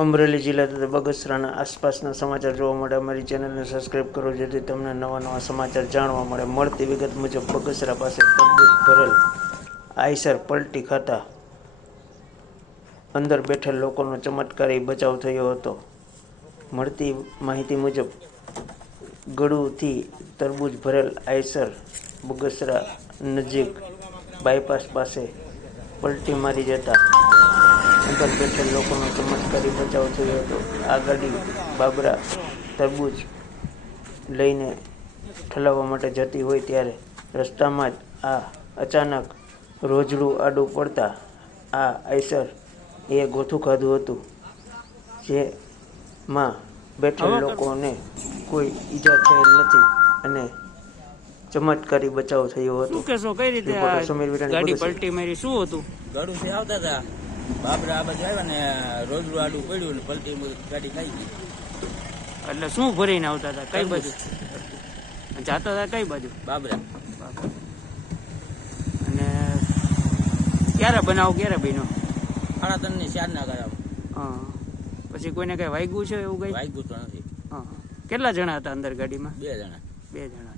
અમરેલી જિલ્લા તથા બગસરાના આસપાસના સમાચાર જોવા માટે અમારી ચેનલને સબસ્ક્રાઈબ કરો જેથી તમને નવા સમાચાર જાણવા મળે. મળતી વિગત મુજબ બગસરા પાસે તરબૂચ ભરેલ આઈસર પલટી ખાતા અંદર બેઠેલ લોકોનો ચમત્કારી બચાવ થયો હતો. મળતી માહિતી મુજબ ગળુથી તરબૂચ ભરેલ આઈસર બગસરા નજીક બાયપાસ પાસે પલટી મારી જતા અંદર બેઠેલ લોકોનો ચમત્કારી બચાવ થયો હતો. આ ગાડી બાબરા તરબૂચ લઈને ઠલાવવા માટે જતી હોય ત્યારે રસ્તામાં જ આ અચાનક રોજડું આડું પડતા આ આઈસર એ ગોથું ખાધું હતું, જેમાં બેઠેલ લોકોને કોઈ ઈજા થયેલ નથી અને ચમત્કારી બચાવ થયો હતો. શું કહેશો, કઈ રીતે ગાડી પલટી મારી, શું હતું? ગાડું આવતા હતા બાબરા આ બાજુ આવ્યા ને રોજડું આડું પડ્યું ને પલટી ગાડી ખાઈ ગઈ. એટલે શું ભરીને આવતા હતા, કઈ બાજુ જાતા હતા, કઈ બાજુ? બાબરા. અને ક્યારે બનાવ, ક્યારે બન્યો? 3:30 ની 4 ના કરાવ. હા, પછી કોઈને કઈ વાગ્યું છે એવું? કઈ વાગ્યું તો નથી. હા, કેટલા જણા હતા અંદર ગાડીમાં? 2 જણા. 2 જણા.